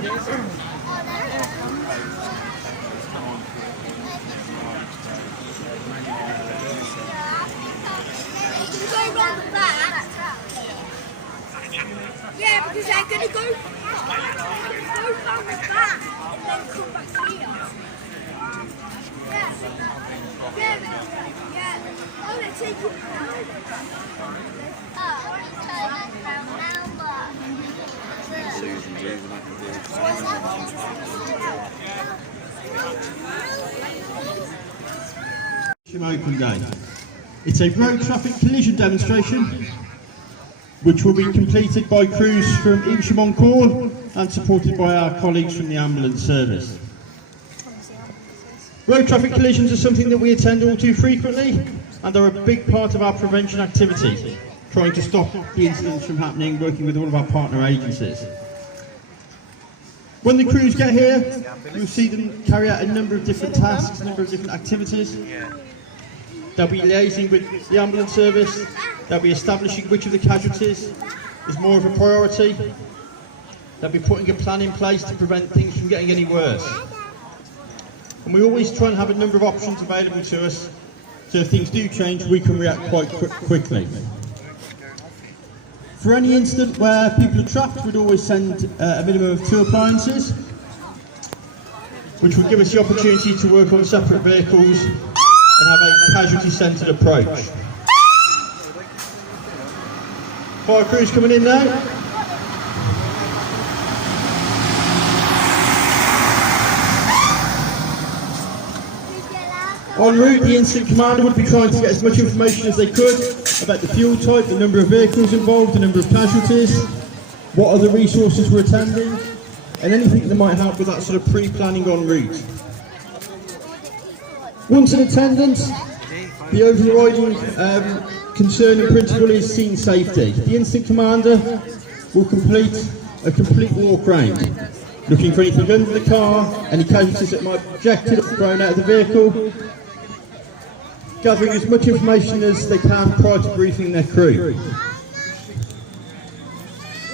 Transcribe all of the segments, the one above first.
Yeah, because they're going to go round the back and then come back here. Yeah. Oh, they're taking it now. Open day. It's a road traffic collision demonstration which will be completed by crews from Evesham on call and supported by our colleagues from the ambulance service. Road traffic collisions are something that we attend all too frequently and are a big part of our prevention activity, trying to stop the incidents from happening, working with all of our partner agencies. When the crews get here, you'll see them carry out a number of different tasks, a number of different activities. They'll be liaising with the ambulance service, they'll be establishing which of the casualties is more of a priority, they'll be putting a plan in place to prevent things from getting any worse. And we always try and have a number of options available to us, so if things do change, we can react quite quickly. For any incident where people are trapped, we'd always send a minimum of 2 appliances, which would give us the opportunity to work on separate vehicles and have a casualty-centred approach. Fire crews coming in now. En route, the incident commander would be trying to get as much information as they could about the fuel type, the number of vehicles involved, the number of casualties, what other resources were attending, and anything that might help with that sort of pre-planning en route. Once in attendance, the overriding concern and principle is scene safety. The incident commander will complete a complete walk round, looking for anything under the car, any casualties that might be ejected or thrown out of the vehicle, gathering as much information as they can prior to briefing their crew.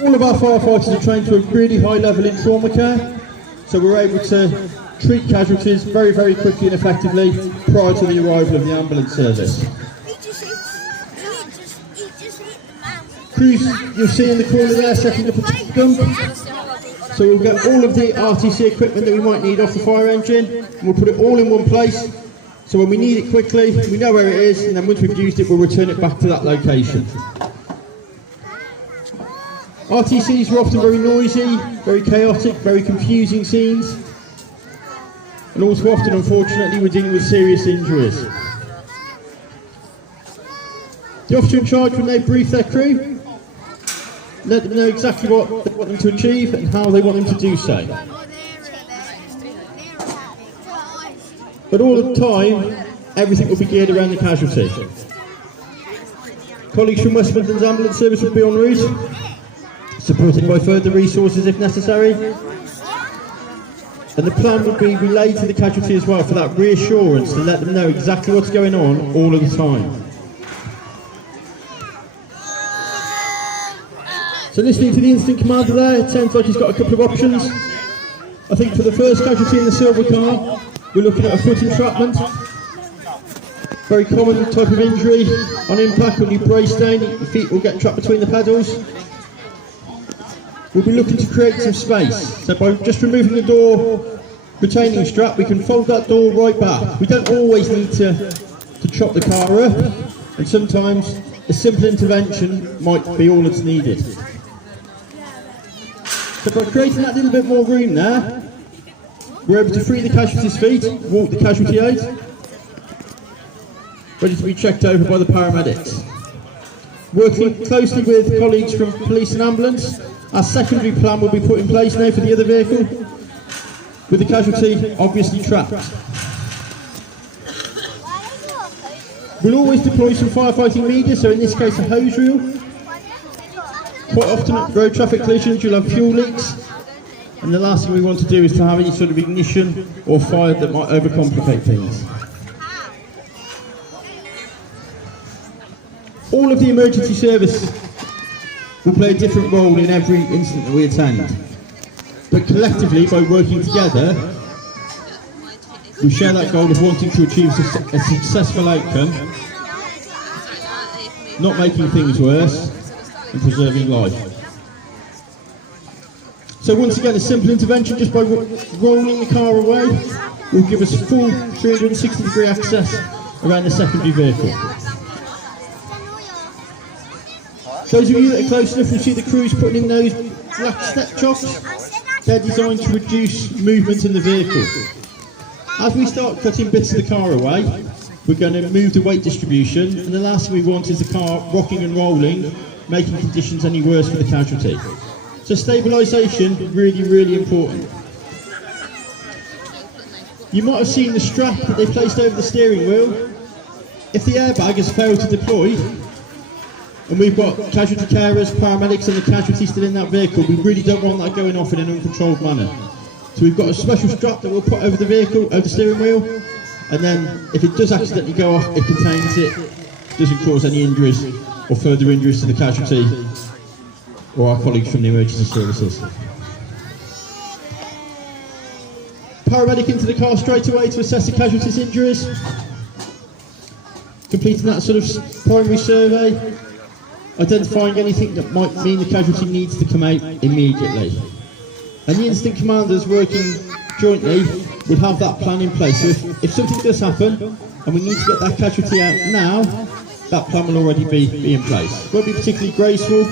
All of our firefighters are trained to a really high level in trauma care, so we're able to treat casualties very, very quickly and effectively prior to the arrival of the ambulance service. Crews you'll see in the corner there setting up a dump. So we'll get all of the RTC equipment that we might need off the fire engine, and we'll put it all in one place. So when we need it quickly, we know where it is, and then once we've used it, we'll return it back to that location. RTCs are often very noisy, very chaotic, very confusing scenes. And all too often, unfortunately, we're dealing with serious injuries. The officer in charge, when they brief their crew, let them know exactly what they want them to achieve and how they want them to do so. But all the time, everything will be geared around the casualty. Colleagues from West Midlands Ambulance Service will be en route, supported by further resources if necessary. And the plan will be relayed to the casualty as well for that reassurance to let them know exactly what's going on all of the time. So listening to the incident commander there, it sounds like he's got a couple of options. I think for the first casualty in the silver car, we're looking at a foot entrapment. Very common type of injury. On impact, when you brace down, your feet will get trapped between the pedals. We'll be looking to create some space. So by just removing the door retaining strap, we can fold that door right back. We don't always need to chop the car up, and sometimes a simple intervention might be all that's needed. So by creating that little bit more room there, we're able to free the casualty's feet, walk the casualty out, ready to be checked over by the paramedics. Working closely with colleagues from police and ambulance, our secondary plan will be put in place now for the other vehicle, with the casualty obviously trapped. We'll always deploy some firefighting media, so in this case a hose reel. Quite often at road traffic collisions you'll have fuel leaks, and the last thing we want to do is to have any sort of ignition or fire that might overcomplicate things. All of the emergency service will play a different role in every incident that we attend. But collectively, by working together, we share that goal of wanting to achieve a successful outcome, not making things worse, and preserving life. So once again, a simple intervention just by rolling the car away will give us full 360-degree access around the secondary vehicle. Those of you that are close enough will see the crews putting in those black step chocks. They're designed to reduce movement in the vehicle. As we start cutting bits of the car away, we're going to move the weight distribution, and the last thing we want is the car rocking and rolling, making conditions any worse for the casualty. So stabilisation, really, really important. You might have seen the strap that they placed over the steering wheel. If the airbag has failed to deploy, and we've got casualty carers, paramedics and the casualty still in that vehicle, we really don't want that going off in an uncontrolled manner. So we've got a special strap that we'll put over the vehicle, over the steering wheel, and then if it does accidentally go off, it contains it, doesn't cause any injuries or further injuries to the casualty or our colleagues from the emergency services. Paramedic into the car straight away to assess the casualty's injuries, completing that sort of primary survey, identifying anything that might mean the casualty needs to come out immediately. And the incident commanders working jointly would have that plan in place. So if something does happen and we need to get that casualty out now, that plan will already be in place. It won't be particularly graceful,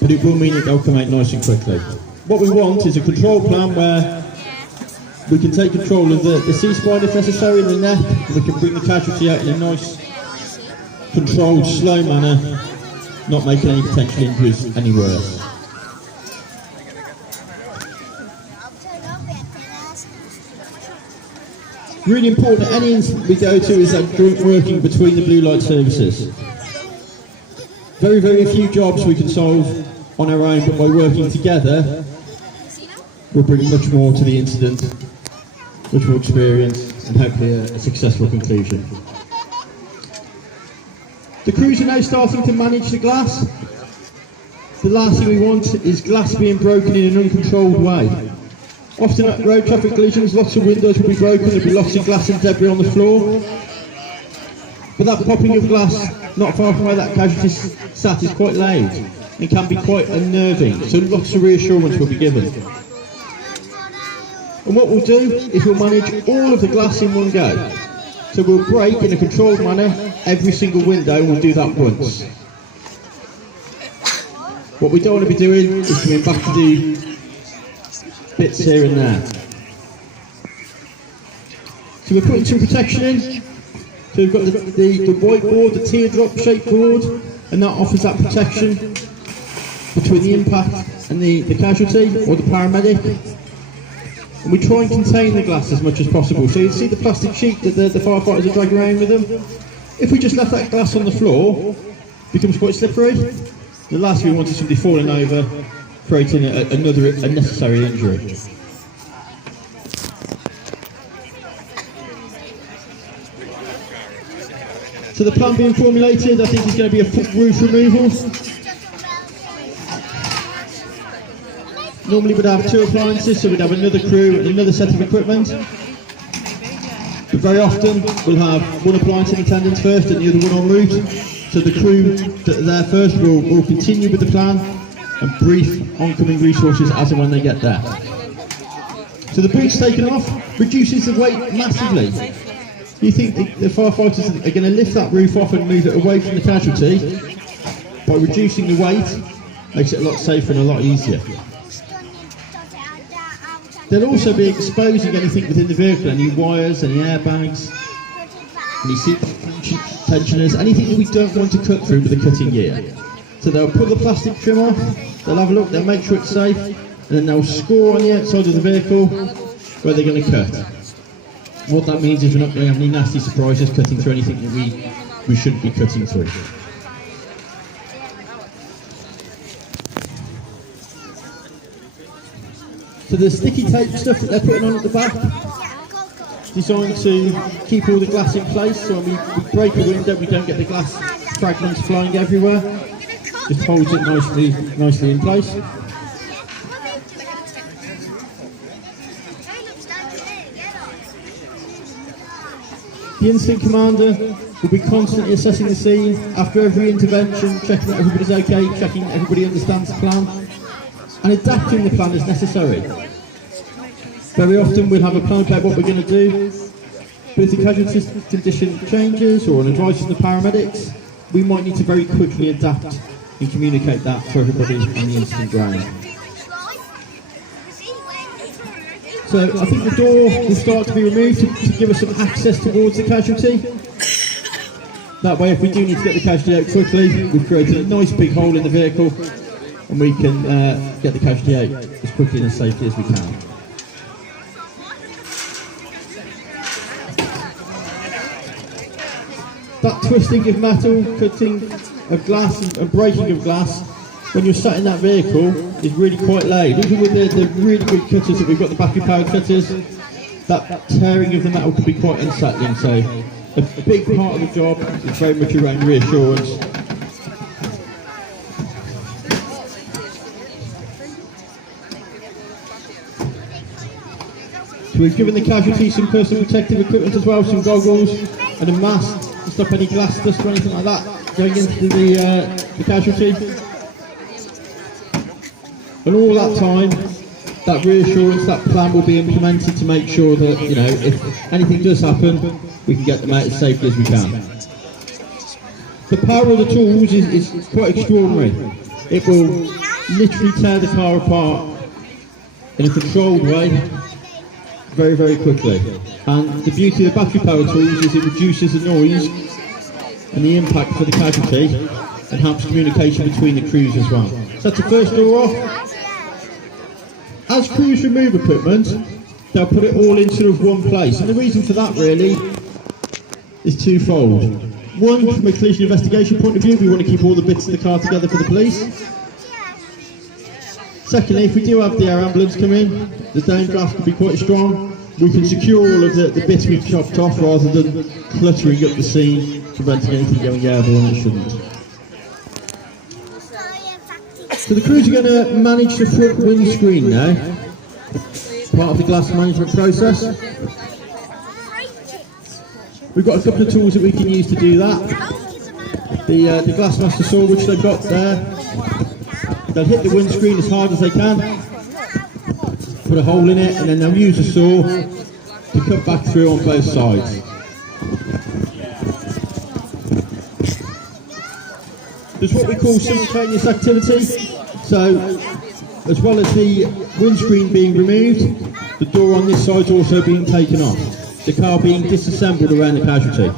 but it will mean that they'll come out nice and quickly. What we want is a control plan where we can take control of the C-spine if necessary, and the neck, and we can bring the casualty out in a nice, controlled, slow manner, not making any potential injuries any worse. Really important at any incident we go to is that joint working between the blue light services. Very, very few jobs we can solve on our own, but by working together, we'll bring much more to the incident, which we'll experience, and hopefully a successful conclusion. The crews are now starting to manage the glass. The last thing we want is glass being broken in an uncontrolled way. Often at road traffic collisions, lots of windows will be broken, there'll be lots of glass and debris on the floor. But that popping of glass, not far from where that casualty sat, is quite loud and can be quite unnerving, so lots of reassurance will be given. And what we'll do is we'll manage all of the glass in one go. So we'll break in a controlled manner every single window, and we'll do that once. What we don't want to be doing is coming back to do bits here and there. So we're putting some protection in. So we've got the white board, the teardrop shaped board, and that offers that protection between the impact and the casualty or the paramedic. And we try and contain the glass as much as possible. So you see the plastic sheet that the firefighters are dragging around with them? If we just left that glass on the floor, it becomes quite slippery. The last thing we want is somebody falling over, creating another unnecessary injury. So the plan being formulated, I think, is going to be a foot roof removal. Normally we'd have two appliances, so we'd have another crew and another set of equipment. But very often we'll have one appliance in attendance first and the other one en route. So the crew that are there first will continue with the plan and brief oncoming resources as and when they get there. So the boot's taken off, reduces the weight massively. You think the firefighters are going to lift that roof off and move it away from the casualty? By reducing the weight, makes it a lot safer and a lot easier. They'll also be exposing anything within the vehicle, any wires, any airbags, any seat tensioners, anything that we don't want to cut through with the cutting gear. So they'll pull the plastic trim off, they'll have a look, they'll make sure it's safe, and then they'll score on the outside of the vehicle where they're going to cut. What that means is we're not going to have any nasty surprises cutting through anything that we shouldn't be cutting through. So the sticky tape stuff that they're putting on at the back, designed to keep all the glass in place, so when we break a window we don't get the glass fragments flying everywhere. Just holds it nicely in place. The incident commander will be constantly assessing the scene after every intervention, checking that everybody's okay, checking that everybody understands the plan, and adapting the plan as necessary. Very often we'll have a plan about what we're going to do, but if the casualty condition changes or an advice from the paramedics, we might need to very quickly adapt and communicate that to everybody on the incident ground. So I think the door will start to be removed to give us some access towards the casualty. That way, if we do need to get the casualty out quickly, we've created a nice big hole in the vehicle and we can get the casualty out as quickly and as safely as we can. That twisting of metal, cutting of glass and breaking of glass when you're sat in that vehicle is really quite loud. Even with the really good cutters that we've got, the battery powered cutters, that tearing of the metal can be quite unsettling. So a big part of the job is very much around reassurance. So we've given the casualty some personal protective equipment as well, some goggles and a mask to stop any glass dust or anything like that going into the casualty. And all that time, that reassurance, that plan will be implemented to make sure that, you know, if anything does happen, we can get them out as safely as we can. The power of the tools is quite extraordinary. It will literally tear the car apart in a controlled way, very, very quickly. And the beauty of the battery power tools is it reduces the noise and the impact for the casualty and helps communication between the crews as well. So that's the first door off. As crews remove equipment, they'll put it all in sort of one place. And the reason for that really is twofold. One, from a collision investigation point of view, we want to keep all the bits of the car together for the police. Secondly, if we do have the air ambulance come in, the downdraft can be quite strong. We can secure all of the bits we've chopped off rather than cluttering up the scene, preventing anything going airborne that shouldn't. So the crews are going to manage the front windscreen now, part of the glass management process. We've got a couple of tools that we can use to do that. The Glassmaster saw, which they've got there, they'll hit the windscreen as hard as they can, put a hole in it, and then they'll use a saw to cut back through on both sides. There's what we call simultaneous activity. So, as well as the windscreen being removed, the door on this side is also being taken off. The car being disassembled around the casualty.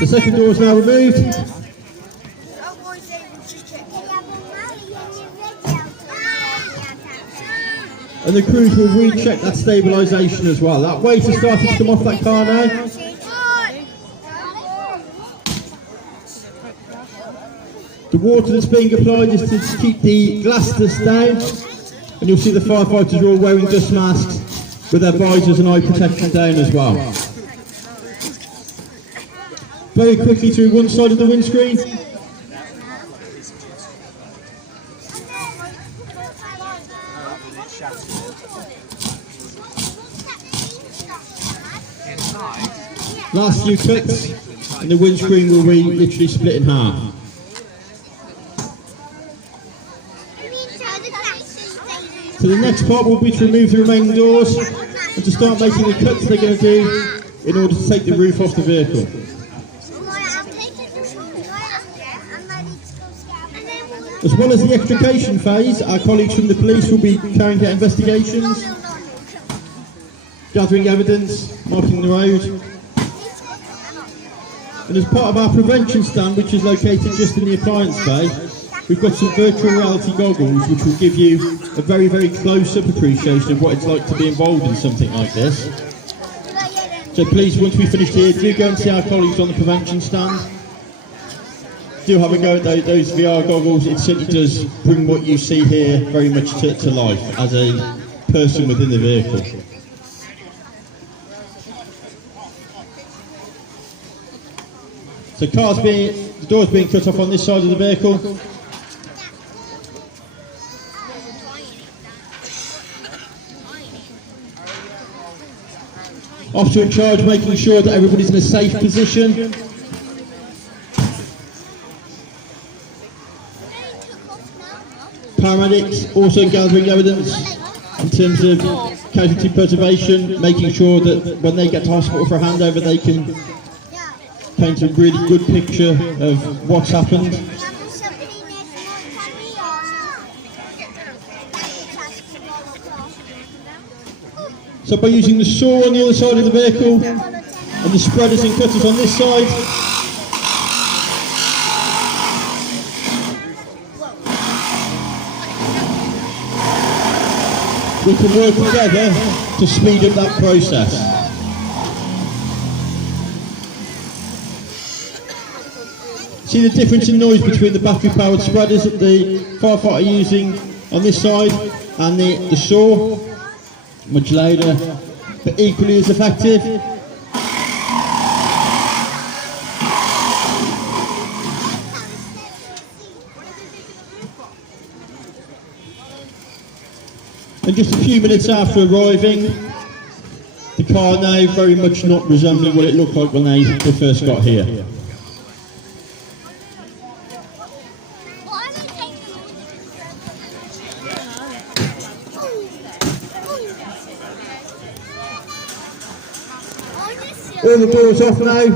The second door is now removed. And the crews will recheck that stabilisation as well. That weight has started to come off that car now. The water that's being applied is to keep the glass dust down. And you'll see the firefighters are all wearing dust masks with their visors and eye protection down as well. Very quickly through one side of the windscreen. Last few clicks and the windscreen will be literally split in half. So the next part will be to remove the remaining doors and to start making the cuts they're going to do in order to take the roof off the vehicle. As well as the extrication phase, our colleagues from the police will be carrying out investigations, gathering evidence, marking the road. And as part of our prevention stand, which is located just in the appliance bay, we've got some virtual reality goggles which will give you a very, very close-up appreciation of what it's like to be involved in something like this. So please, once we've finished here, do go and see our colleagues on the prevention stand. Do have a go at those VR goggles. It certainly does bring what you see here very much to life as a person within the vehicle. So the door's being cut off on this side of the vehicle. Officer in charge making sure that everybody's in a safe position. Paramedics also gathering evidence in terms of casualty preservation, making sure that when they get to hospital for a handover they can paint a really good picture of what's happened. So by using the saw on the other side of the vehicle and the spreaders and cutters on this side, we can work together to speed up that process. See the difference in noise between the battery powered spreaders that the firefighter are using on this side and the saw? Much louder, but equally as effective. And just a few minutes after arriving, the car now very much not resembling what it looked like when they first got here. All the doors off now,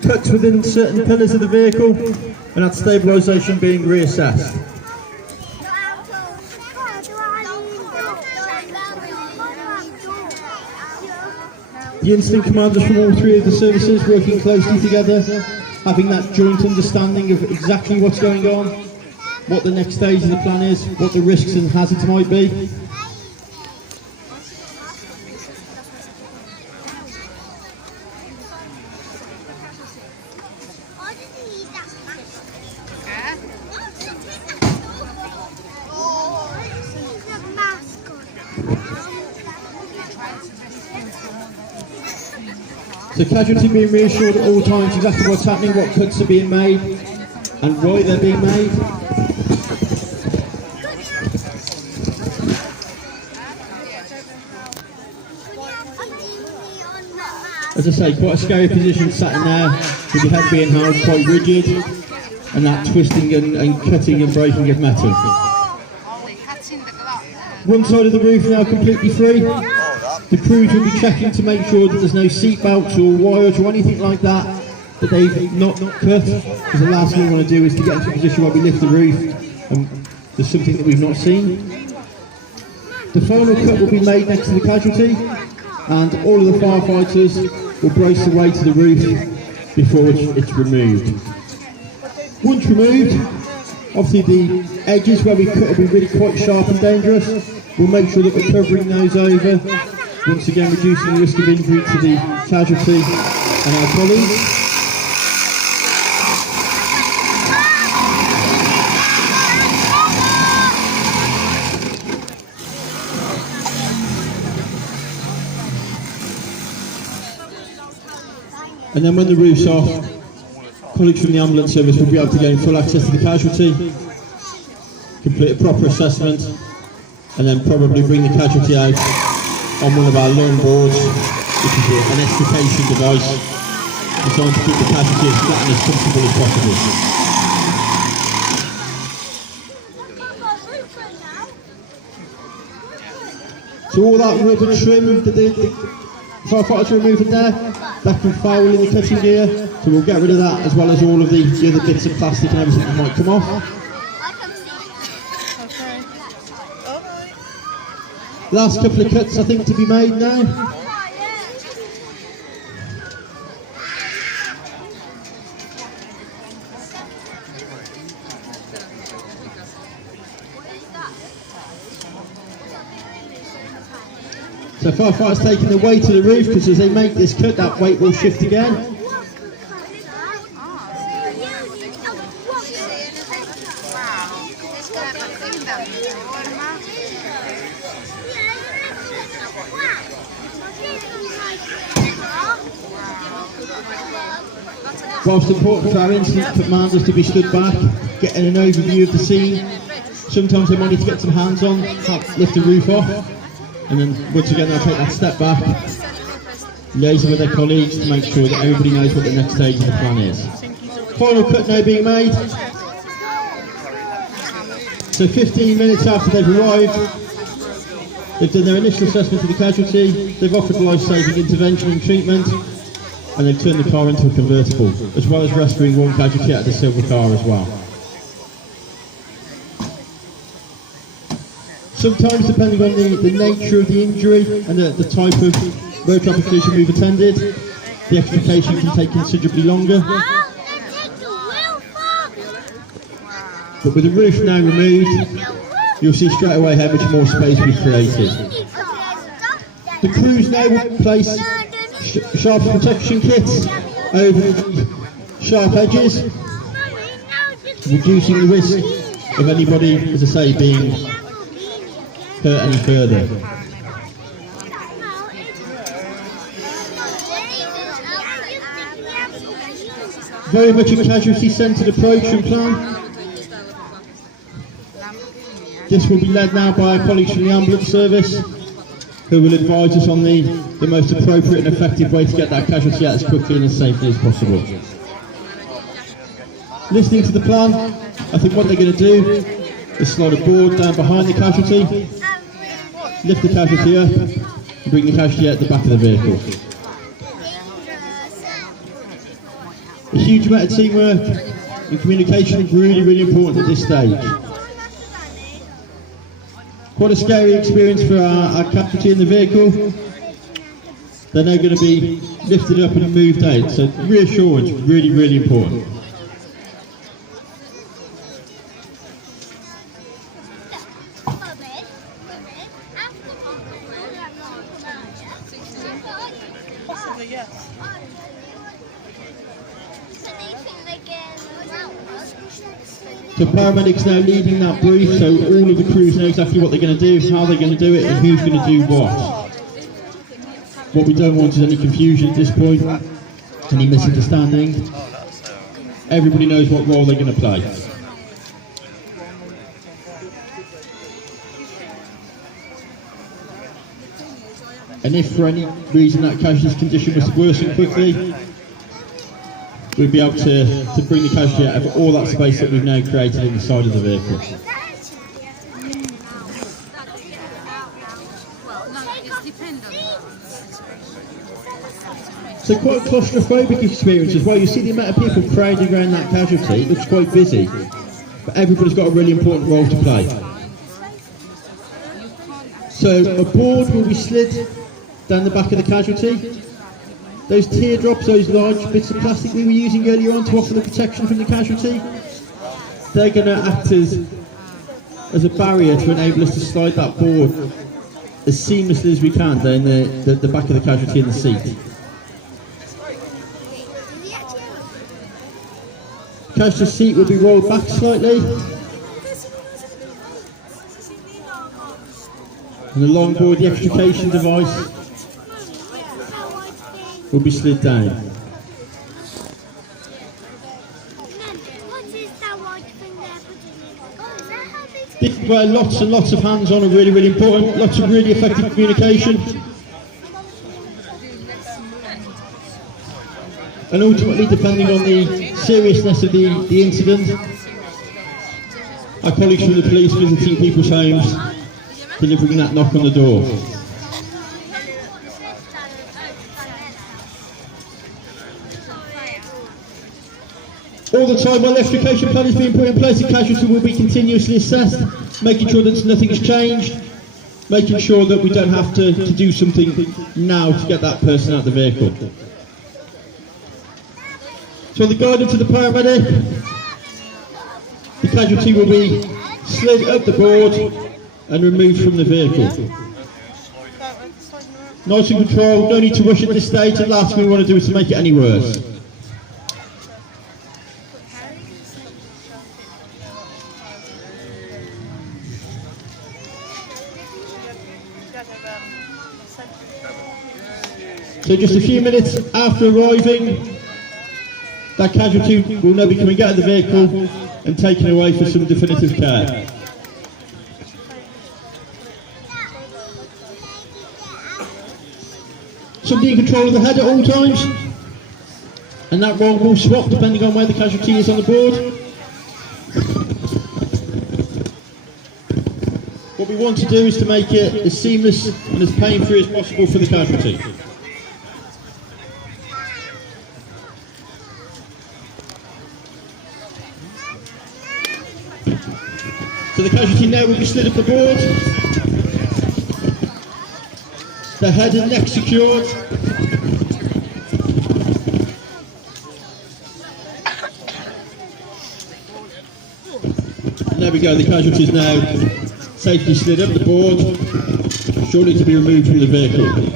cuts within certain pillars of the vehicle, and that stabilisation being reassessed. The incident commanders from all three of the services working closely together, having that joint understanding of exactly what's going on, what the next stage of the plan is, what the risks and hazards might be. So casualty being reassured at all times exactly what's happening, what cuts are being made and why they're being made. As I say, quite a scary position sat in there with your head being held quite rigid and that twisting and cutting and breaking of metal. One side of the roof now completely free. The crews will be checking to make sure that there's no seat belts or wires or anything like that they've not cut, because the last thing we want to do is to get into a position where we lift the roof and there's something that we've not seen. The final cut will be made next to the casualty and all of the firefighters will brace the way to the roof before it's removed. Once removed, obviously the edges where we cut will be really quite sharp and dangerous. We'll make sure that we're covering those over, once again reducing the risk of injury to the casualty and our colleagues. And then when the roof's off, colleagues from the ambulance service will be able to gain full access to the casualty, complete a proper assessment, and then probably bring the casualty out on one of our long boards, which is an extrication device designed to keep the casualty as flat and as comfortable as possible. So all that rubber trim that the firefighters are removing there, that can foul in the cutting gear, so we'll get rid of that as well as all of the other bits of plastic and everything that might come off. Last couple of cuts I think to be made now. So firefighters taking the weight to the roof, because as they make this cut that weight will shift again. Whilst important for our incident commanders to be stood back, getting an overview of the scene, sometimes they might need to get some hands on, lift the roof off, and then once again they'll take that step back, liaising with their colleagues to make sure that everybody knows what the next stage of the plan is. Final cut now being made. So 15 minutes after they've arrived, they've done their initial assessment of the casualty, they've offered life-saving intervention and treatment, and they've turned the car into a convertible, as well as rescuing one casualty out of the silver car as well. Sometimes, depending on the nature of the injury and the type of road traffic collision we've attended, the extrication can take considerably longer. But with the roof now removed, you'll see straight away how much more space we've created. The crews now will place sharp protection kits over the sharp edges, reducing the risk of anybody, as I say, being hurt any further. Very much a casualty-centred approach and plan. This will be led now by our colleagues from the ambulance service, who will advise us on the most appropriate and effective way to get that casualty out as quickly and as safely as possible. Listening to the plan, I think what they're going to do is slide a board down behind the casualty, lift the casualty up, and bring the casualty out the back of the vehicle. A huge amount of teamwork and communication is really important at this stage. Quite a scary experience for our casualty in the vehicle. They're now going to be lifted up and moved out, so reassurance, really important. So paramedics now leading that brief, so all of the crews know exactly what they're going to do, how they're going to do it, and who's going to do what. What we don't want is any confusion at this point, any misunderstanding. Everybody knows what role they're going to play. And if for any reason that casualty's condition was to worsen quickly, we'll be able to bring the casualty out of all that space that we've now created inside of the vehicle. So quite a claustrophobic experience as well. You see the amount of people crowding around that casualty. It looks quite busy, but everybody's got a really important role to play. So a board will be slid down the back of the casualty. Those teardrops, those large bits of plastic we were using earlier on to offer the protection from the casualty, they're going to act as a barrier to enable us to slide that board as seamlessly as we can down the back of the casualty in the seat. Casualty seat will be rolled back slightly, and along board the extrication device will be slid down. This is where lots and lots of hands-on are really important, lots of really effective communication. And ultimately, depending on the seriousness of the incident, our colleagues from the police visiting people's homes, delivering that knock on the door. All the time while the extrication plan is being put in place, the casualty will be continuously assessed, making sure that nothing has changed, making sure that we don't have to do something now to get that person out of the vehicle. So the guidance to the paramedic, the casualty will be slid up the board and removed from the vehicle. Nice and controlled, no need to rush at this stage, the last thing we want to do is to make it any worse. So just a few minutes after arriving, That casualty will now be coming out of the vehicle and taken away for some definitive care. Somebody in control of the head at all times, and that role will swap depending on where the casualty is on the board. What we want to do is to make it as seamless and as pain-free as possible for the casualty. So the casualty now will be slid up the board, the head and neck secured. And there we go, the casualty is now safely slid up the board, shortly to be removed from the vehicle.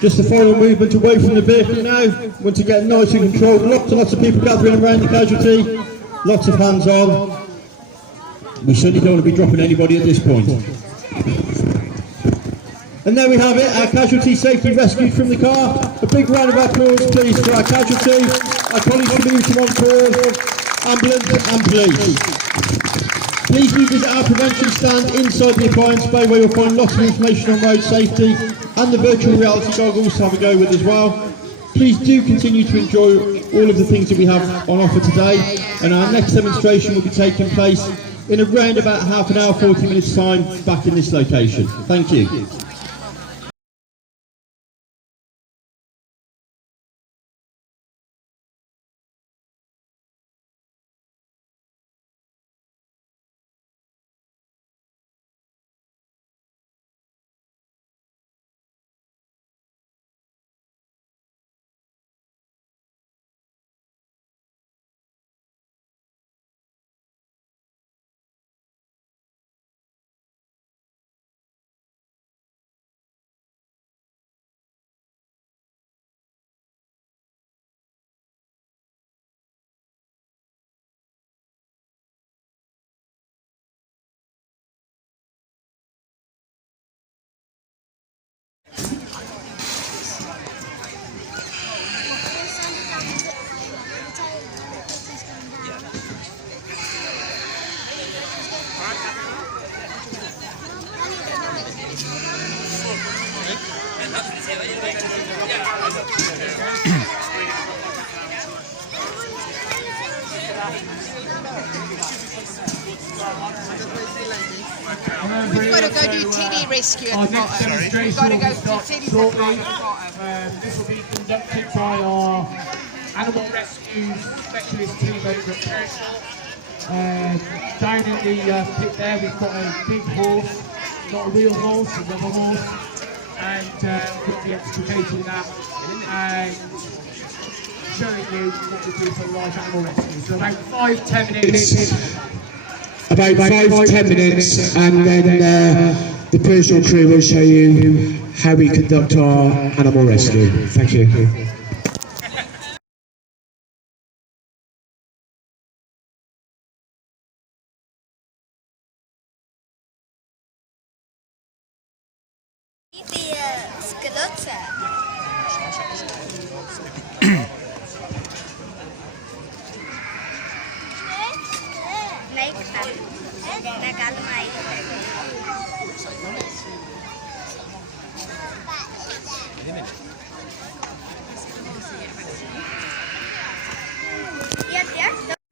Just the final movement away from the vehicle now. Want to get nice and controlled. Lots of people gathering around the casualty. Lots of hands on. We certainly don't want to be dropping anybody at this point. And there we have it, our casualty safely rescued from the car. A big round of applause please for our casualty, our colleagues community on call, ambulance and police. Please do visit our prevention stand inside the appliance bay where you'll find lots of information on road safety and the virtual reality goggles to have a go with as well. Please do continue to enjoy all of the things that we have on offer today, and our next demonstration will be taking place in around about half an hour, 40 minutes time back in this location. Thank you. We've got to go do TD rescue at the bottom. We've got to go do TD rescue at the bottom. This will be conducted by our animal rescue specialist team over at Evesham. Down in the pit there we've got a big horse, not a real horse, a rubber horse, and we'll be extricating that and showing you what we do for live animal rescue. So about 5-10 minutes. About 5-10 minutes, and then the personal crew will show you how we conduct our animal rescue. Thank you.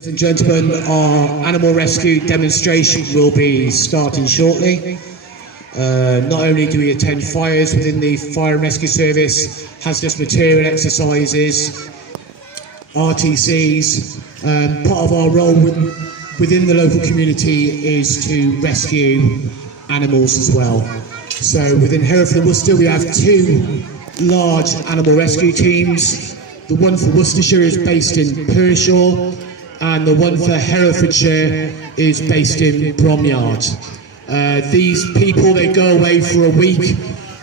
Ladies and gentlemen, our animal rescue demonstration will be starting shortly. Not only do we attend fires within the fire and rescue service, hazardous material exercises, RTCs, part of our role within the local community is to rescue animals as well. So within Hereford and Worcester we have two large animal rescue teams. The one for Worcestershire is based in Pershore, and the one for Herefordshire is based in Bromyard. These people, they go away for a week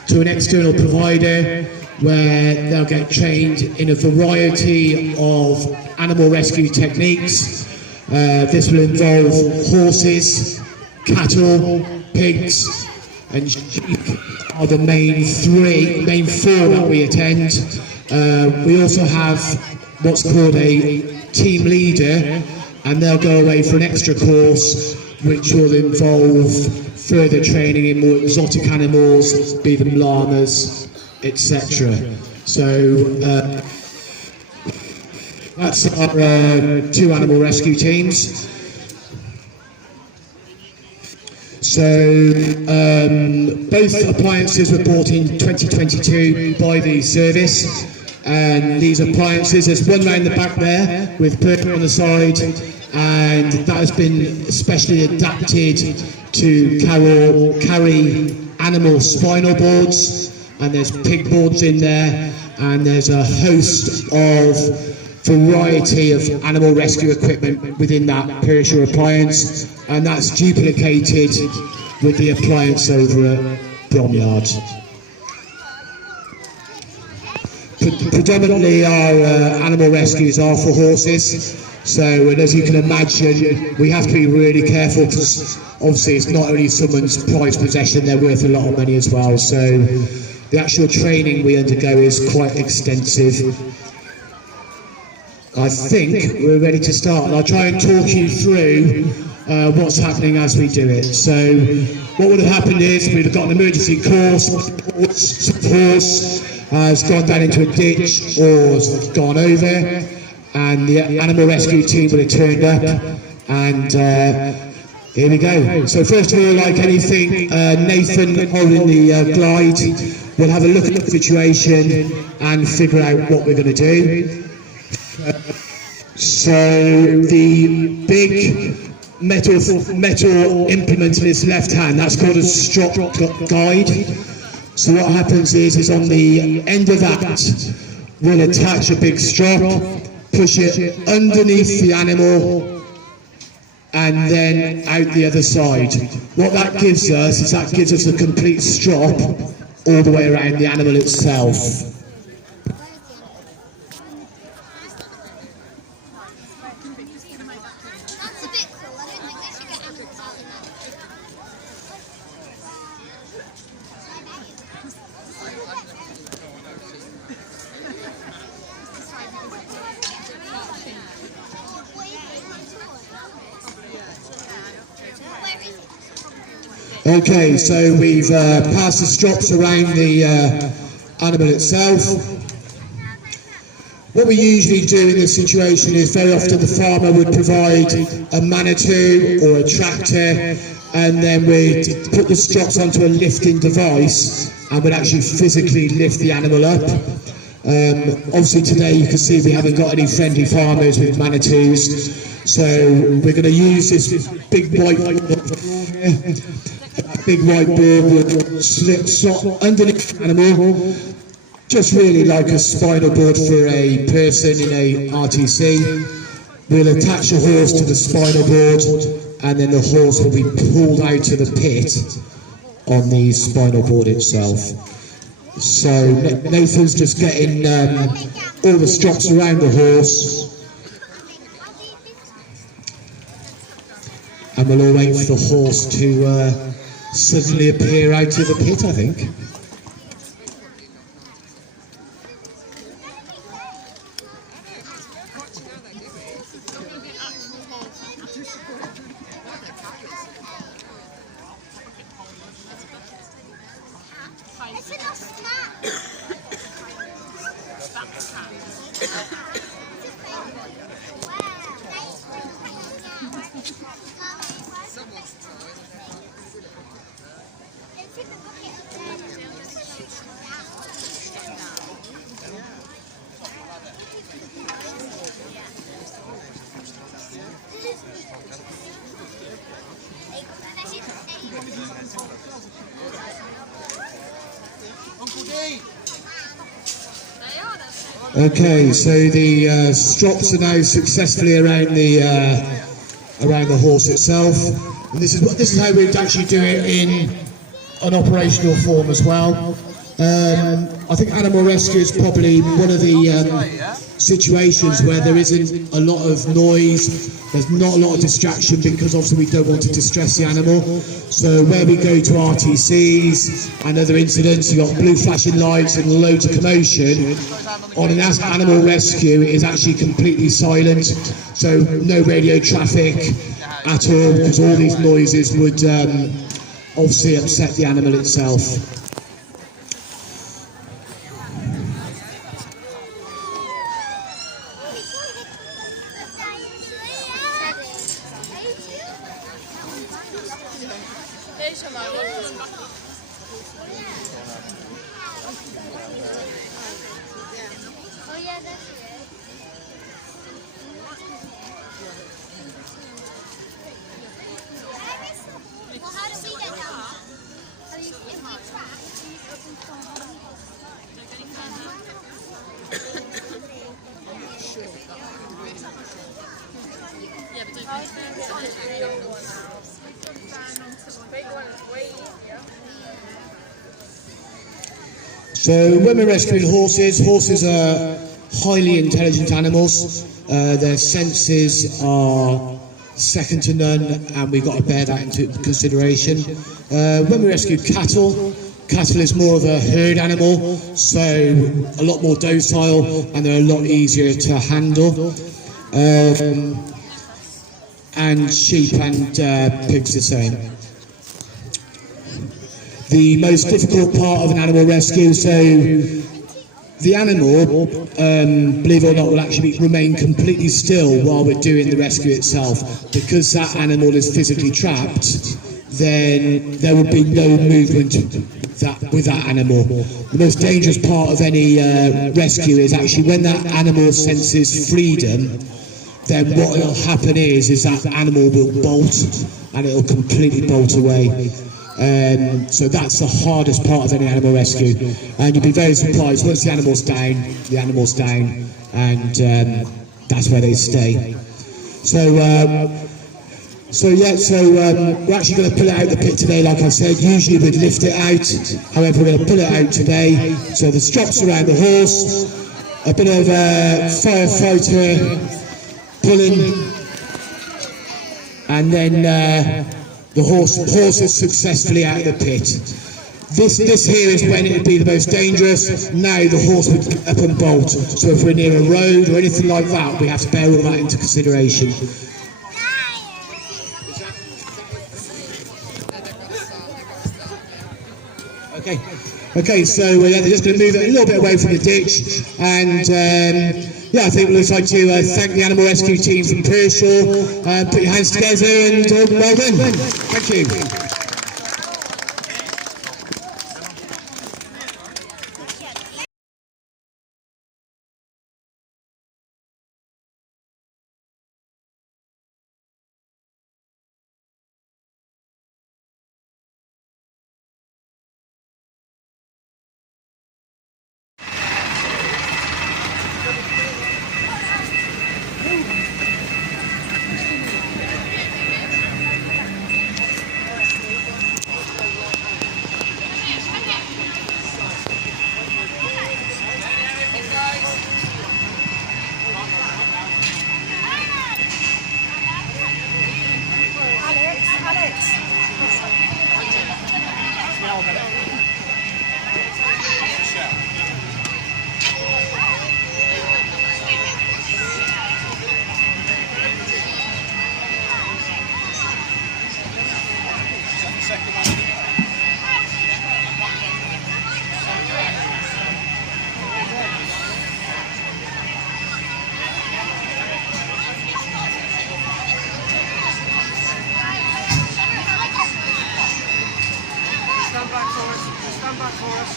to an external provider where they'll get trained in a variety of animal rescue techniques. This will involve horses, cattle, pigs and sheep are the main four that we attend. We also have what's called a team leader, and they'll go away for an extra course which will involve further training in more exotic animals, be them llamas, etc. So that's our 2 animal rescue teams. So both appliances were bought in 2022 by the service, and these appliances, there's one round the back there with purple on the side, and that has been specially adapted to carry animal spinal boards, and there's pig boards in there, and there's a host of variety of animal rescue equipment within that Persia appliance, and that's duplicated with the appliance over at Bromyard. Predominantly our animal rescues are for horses, so, and as you can imagine, we have to be really careful because obviously it's not only someone's prized possession, they're worth a lot of money as well, so the actual training we undergo is quite extensive. I think we're ready to start, and I'll try and talk you through what's happening as we do it. So what would have happened is we'd have got an emergency course, some horse has gone down into a ditch or has gone over, and the animal rescue team would have turned up, and here we go. So first of all, like anything, Nathan holding the glide will have a look at the situation and figure out what we're going to do. So the big metal implement in his left hand, that's called a strop guide. So what happens is on the end of that we'll attach a big strop, push it underneath the animal and then out the other side. What that gives us is that gives us a complete strop all the way around the animal itself. Okay, so we've passed the strops around the animal itself. What we usually do in this situation is very often the farmer would provide a Manitou or a tractor, and then we'd put the strops onto a lifting device and would actually physically lift the animal up. Obviously today you can see we haven't got any friendly farmers with Manitous, so we're going to use this big white board. A big white board will slot underneath the animal, just really like a spinal board for a person in a RTC. We'll attach a horse to the spinal board, and then the horse will be pulled out of the pit on the spinal board itself. So Nathan's just getting all the strops around the horse, and we'll all wait for the horse to suddenly appear out of the pit, I think. Okay, so the strops are now successfully around the horse itself, and this is how we'd actually do it in an operational form as well. I think animal rescue is probably one of the situations where there isn't a lot of noise, there's not a lot of distraction, because obviously we don't want to distress the animal. So where we go to RTCs and other incidents, you've got blue flashing lights and loads of commotion. On an animal rescue, it is actually completely silent, so no radio traffic at all, because all these noises would obviously upset the animal itself. So when we're rescuing horses, horses are highly intelligent animals. Their senses are second to none, and we've got to bear that into consideration. When we rescue cattle, cattle is more of a herd animal, so a lot more docile, and they're a lot easier to handle. And sheep and pigs the same. The most difficult part of an animal rescue, so the animal, believe it or not, will actually remain completely still while we're doing the rescue itself. Because that animal is physically trapped, then there would be no movement with that animal. The most dangerous part of any rescue is actually when that animal senses freedom, then what will happen is that animal will bolt, and it'll completely bolt away. So that's the hardest part of any animal rescue, and you'll be very surprised once the animal's down, and that's where they stay. So we're actually going to pull it out the pit today. Like I said, usually we'd lift it out, however we're going to pull it out today. So the straps around the horse, a bit of firefighter pulling, and then the horse is successfully out of the pit. This here is when it would be the most dangerous. Now the horse would up and bolt. So if we're near a road or anything like that, we have to bear all that into consideration. Okay, so they're just going to move it a little bit away from the ditch, and yeah, I think we'd like to thank the animal rescue team from Pershore. Put your hands together and well done. Thank you. Stand back for us.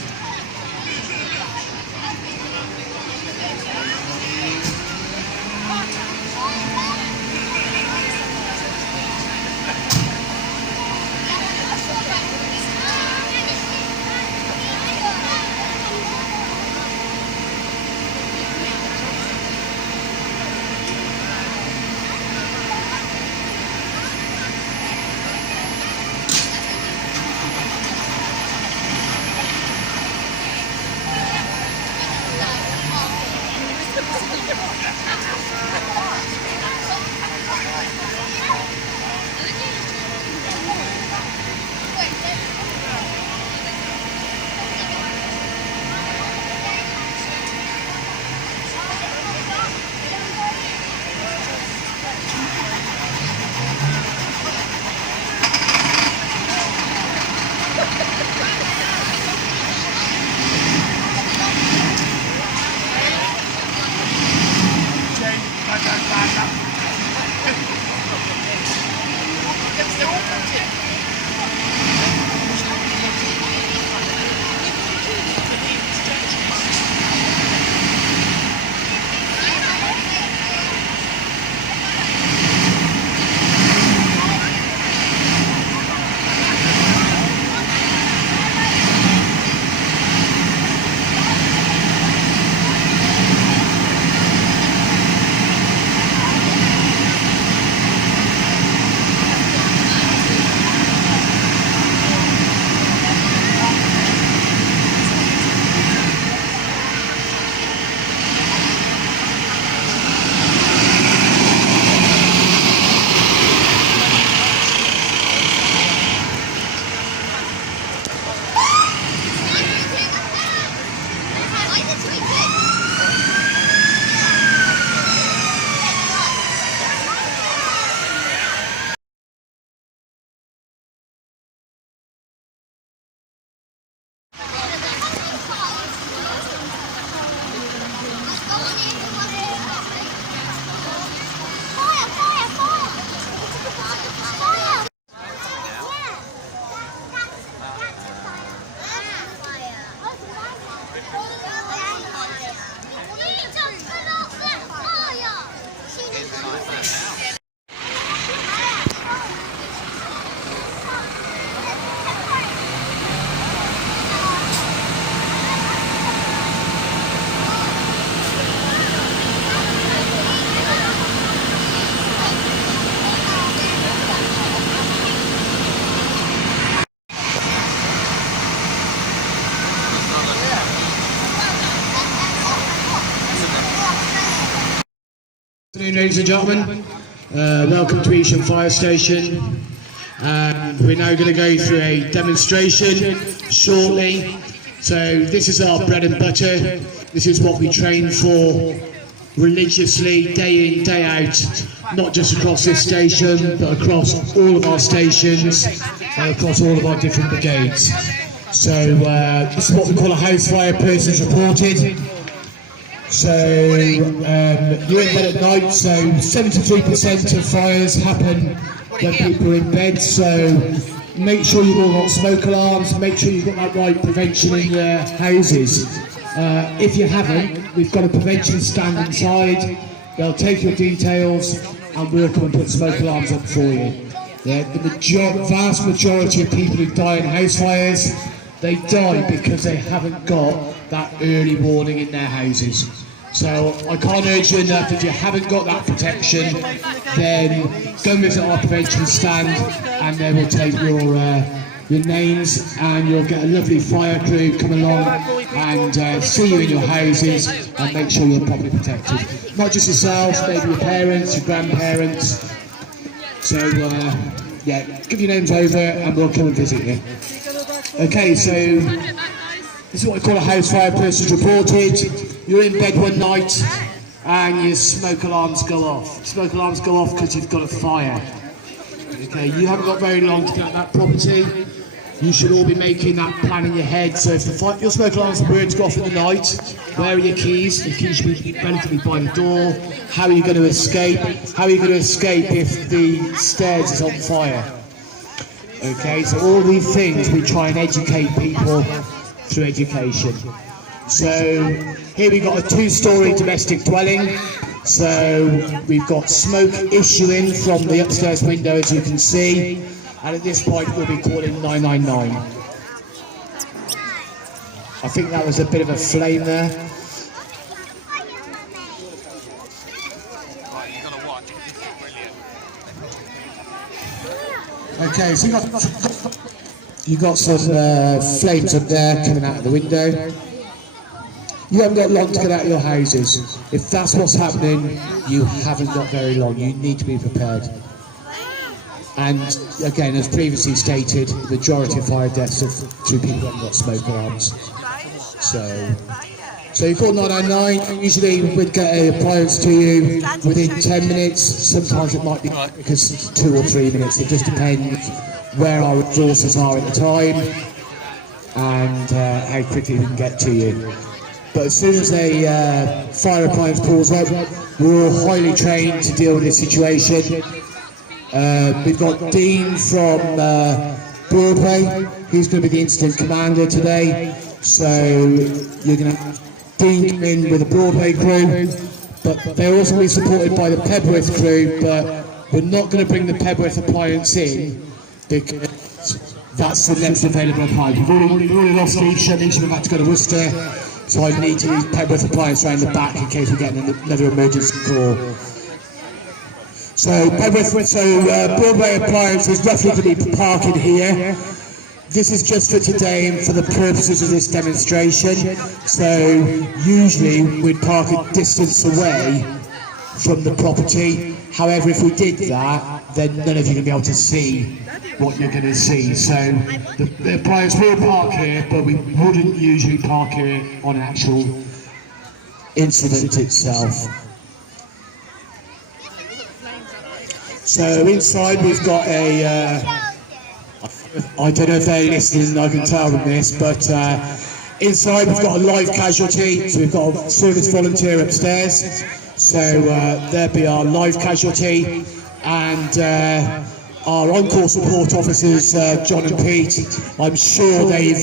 Good afternoon, ladies and gentlemen. Welcome to Evesham Fire Station. We're now going to go through a demonstration shortly. So this is our bread and butter. This is what we train for religiously, day in, day out, not just across this station, but across all of our stations and across all of our different brigades. So this is what we call a house fire, persons reported. So you're in bed at night, so 73% of fires happen when people are in bed, so make sure you've all got smoke alarms, make sure you've got that right prevention in your houses. If you haven't, we've got a prevention stand inside. They'll take your details and we'll come and put smoke alarms up for you. Yeah, the vast majority of people who die in house fires, they die because they haven't got that early warning in their houses. So I can't urge you enough, if you haven't got that protection, then go and visit our prevention stand and they will take your names and you'll get a lovely fire crew come along and see you in your houses and make sure you're properly protected. Not just yourself, maybe your parents, your grandparents. So yeah, give your names over and we'll come and visit you. Okay, so this is what we call a house fire, persons reported. You're in bed one night and your smoke alarms go off. Smoke alarms go off because you've got a fire. Okay, you haven't got very long to get that property. You should all be making that plan in your head. So if your smoke alarms were to go off in the night, where are your keys? Your keys should be relatively by the door. How are you going to escape? How are you going to escape if the stairs is on fire? Okay, so all these things we try and educate people through education. So here we've got a two-storey domestic dwelling. So we've got smoke issuing from the upstairs window, as you can see. And at this point we'll be calling 999. I think that was a bit of a flame there. Okay, so you got some flames up there coming out of the window. You haven't got long to get out of your houses. If that's what's happening, you haven't got very long. You need to be prepared. And again, as previously stated, the majority of fire deaths are through people who haven't got smoke alarms. So you call 999, usually we'd get an appliance to you within 10 minutes. Sometimes it might be because 2 or 3 minutes. It just depends where our resources are at the time and how quickly we can get to you. But as soon as a fire appliance pulls up, we're all highly trained to deal with this situation. We've got Dean from Broadway. He's going to be the incident commander today. So you're going to have Dean come in with the Broadway crew, but they're also being supported by the Pebworth crew. But we're not going to bring the Pebworth appliance in because that's the next available appliance. We've already lost Evesham. Evesham have had to go to Worcester. So I need to use Pebworth appliance around the back in case we get another emergency call. So Broadway appliance is roughly going to be parking here. This is just for today and for the purposes of this demonstration. So usually we'd park a distance away from the property. However, if we did that, then none of you are going to be able to see what you're going to see. So the appliance will park here, but we wouldn't usually park here on an actual incident itself. So inside we've got a, I don't know if they're listening, I can tell them this, but inside we've got a live casualty, so we've got a service volunteer upstairs. So there'll be our live casualty, and our on-call support officers, John and Pete. I'm sure they've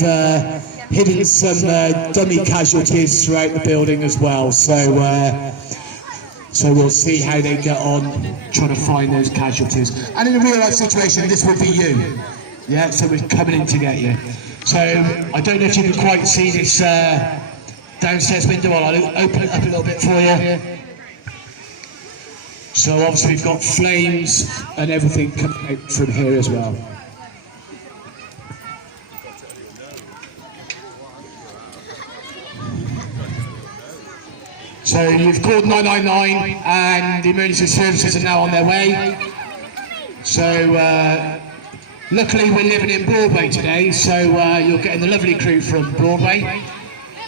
hidden some dummy casualties throughout the building as well. So we'll see how they get on trying to find those casualties. And in a real life situation, this would be you. Yeah, so we're coming in to get you. So I don't know if you can quite see this downstairs window. I'll open it up a little bit for you. So obviously we've got flames and everything coming out from here as well. So you've called 999 and the emergency services are now on their way. So luckily we're living in Broadway today, so you're getting the lovely crew from Broadway.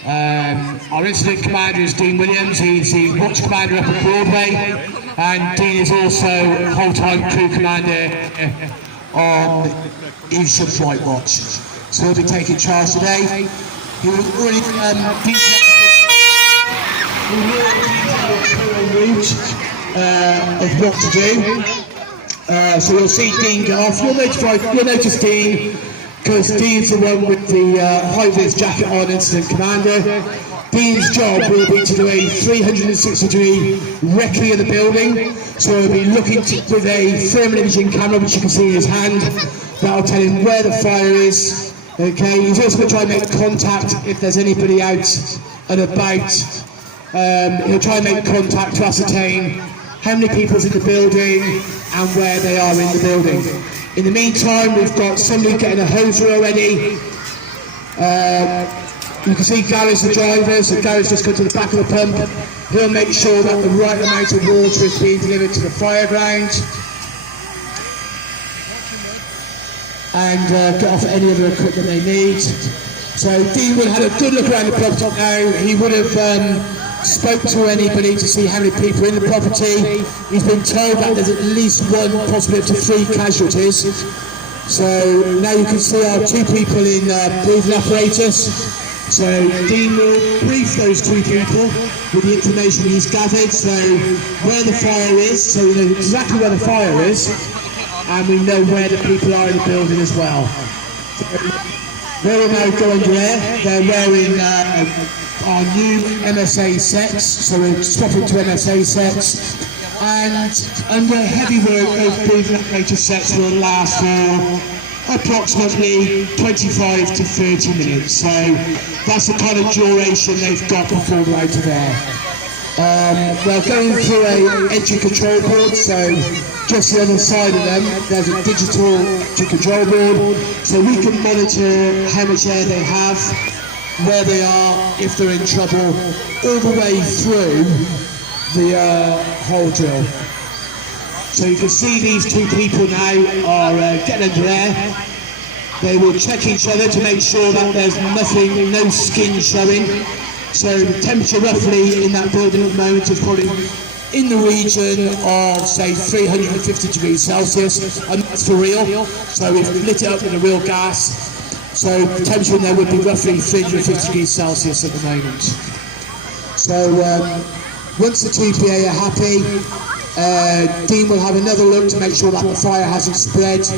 Our incident commander is Dean Williams. He's the watch commander up at Broadway, and Dean is also whole-time crew commander on Evesham Flight Watch. So he'll be taking charge today. He will already detail a route of what to do. So you'll see Dean go off. You'll notice Dean, because Dean's the one with the high-vis jacket on, incident commander. Dean's job will be to do a 360-degree recce of the building. So he'll be looking with a thermal imaging camera, which you can see in his hand. That'll tell him where the fire is. Okay, he's also going to try and make contact if there's anybody out and about. He'll try and make contact to ascertain how many people's in the building and where they are in the building. In the meantime, we've got somebody getting a hose already. You can see Gary's the driver, so Gary's just going to the back of the pump. He'll make sure that the right amount of water is being delivered to the fire ground. And get off any other equipment they need. So Dean would have had a good look around the property now. He would have spoke to anybody to see how many people are in the property. He's been told that there's at least 1, possibly up to 3 casualties. So now you can see our 2 people in breathing apparatus. So Dean will brief those 2 people with the information he's gathered. So where the fire is, so we know exactly where the fire is, and we know where the people are in the building as well. They will now go under air. They're wearing our new MSA sets, so we're swapping to MSA sets. And under heavy work, those breathing apparatus sets will last for approximately 25 to 30 minutes. So that's the kind of duration they've got before they're out of air. They're going through a entry control board, so just the other side of them, there's a digital entry control board, so we can monitor how much air they have, where they are, if they're in trouble, all the way through the whole drill. So you can see these two people now are getting under there. They will check each other to make sure that there's nothing, no skin showing. So the temperature roughly in that building at the moment is probably in the region of, say, 350 degrees Celsius, and that's for real. So we've lit it up with a real gas. So the temperature in there would be roughly 350 degrees Celsius at the moment. So once the two PA are happy, Dean will have another look to make sure that the fire hasn't spread.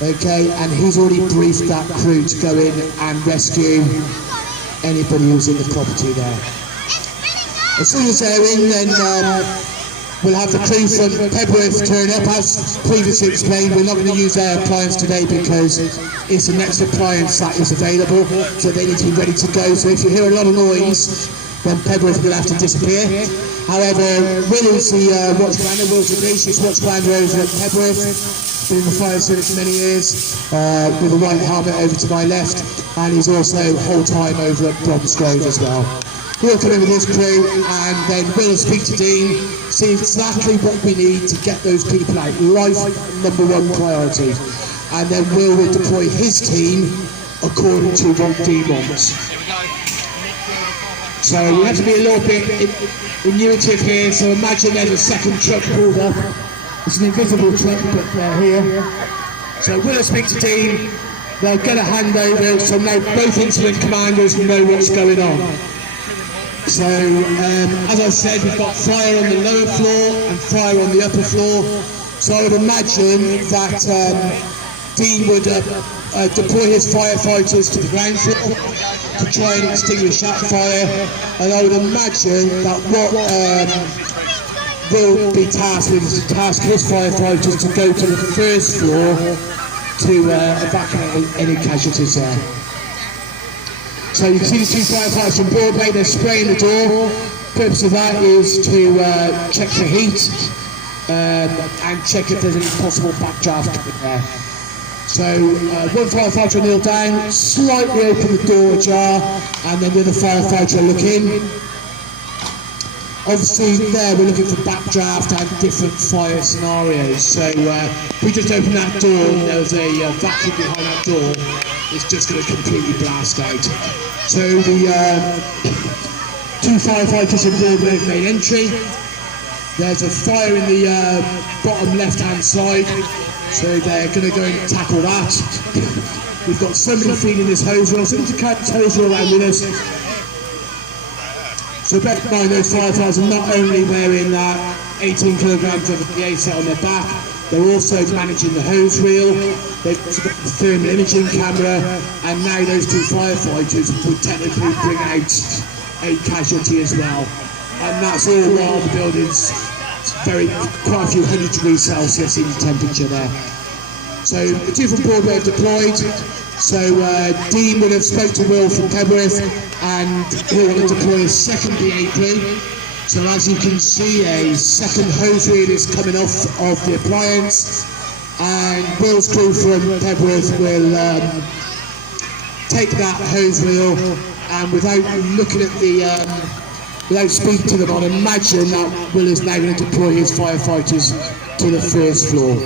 Okay, and he's already briefed that crew to go in and rescue anybody who's in the property there. As soon as they're in, then we'll have the crew from Pebworth turn up. As previously explained, we're not going to use their appliance today because it's the next appliance that is available, so they need to be ready to go. So if you hear a lot of noise, then Pebworth will have to disappear. However, Will is the watch commander, Will's the gracious watch commander over at Pebworth. Been in the fire service for many years, with a white helmet over to my left, and he's also whole time over at Bromsgrove as well. We'll come in with his crew, and then we'll speak to Dean, see exactly what we need to get those people out. Life #1 priority. And then Will deploy his team according to what Dean wants. So we have to be a little bit intuitive here, so imagine there's a second truck pulled up. It's an invisible truck, but they're here. So we'll speak to Dean, they'll get a handover, so now both incident commanders know what's going on. So, as I said, we've got fire on the lower floor and fire on the upper floor. So I would imagine that Dean would deploy his firefighters to the ground floor to try and extinguish that fire. And I would imagine that what will be tasked with is to task his firefighters to go to the first floor to evacuate any casualties there. So you can see the two firefighters from Broadway, they're spraying the door. The purpose of that is to check the heat and check if there's any possible backdraft coming there. So one firefighter will kneel down, slightly open the door ajar, and then the other firefighter will look in. Obviously there we're looking for backdraft and different fire scenarios. So if we just open that door and there's a vacuum behind that door, it's just going to completely blast out. So the two firefighters in Broadway have made entry. There's a fire in the bottom left-hand side, so they're going to go and tackle that. We've got somebody feeding this hose reel, so we need to cut this hose reel around with us. So bear in mind those firefighters are not only wearing 18 kilograms of PA set on their back, they're also managing the hose reel, they've also got the thermal imaging camera, and now those two firefighters would technically bring out a casualty as well. And that's all while the building's quite a few hundred degrees Celsius in temperature there. So the two from Broadway have deployed. So Dean would have spoke to Will from Pebworth, and he'll want to deploy a second PA crew. So as you can see, a second hose reel is coming off of the appliance, and Will's crew from Pebworth will take that hose reel, and without looking at the, without speaking to them, I'd imagine that Will is now going to deploy his firefighters to the first floor.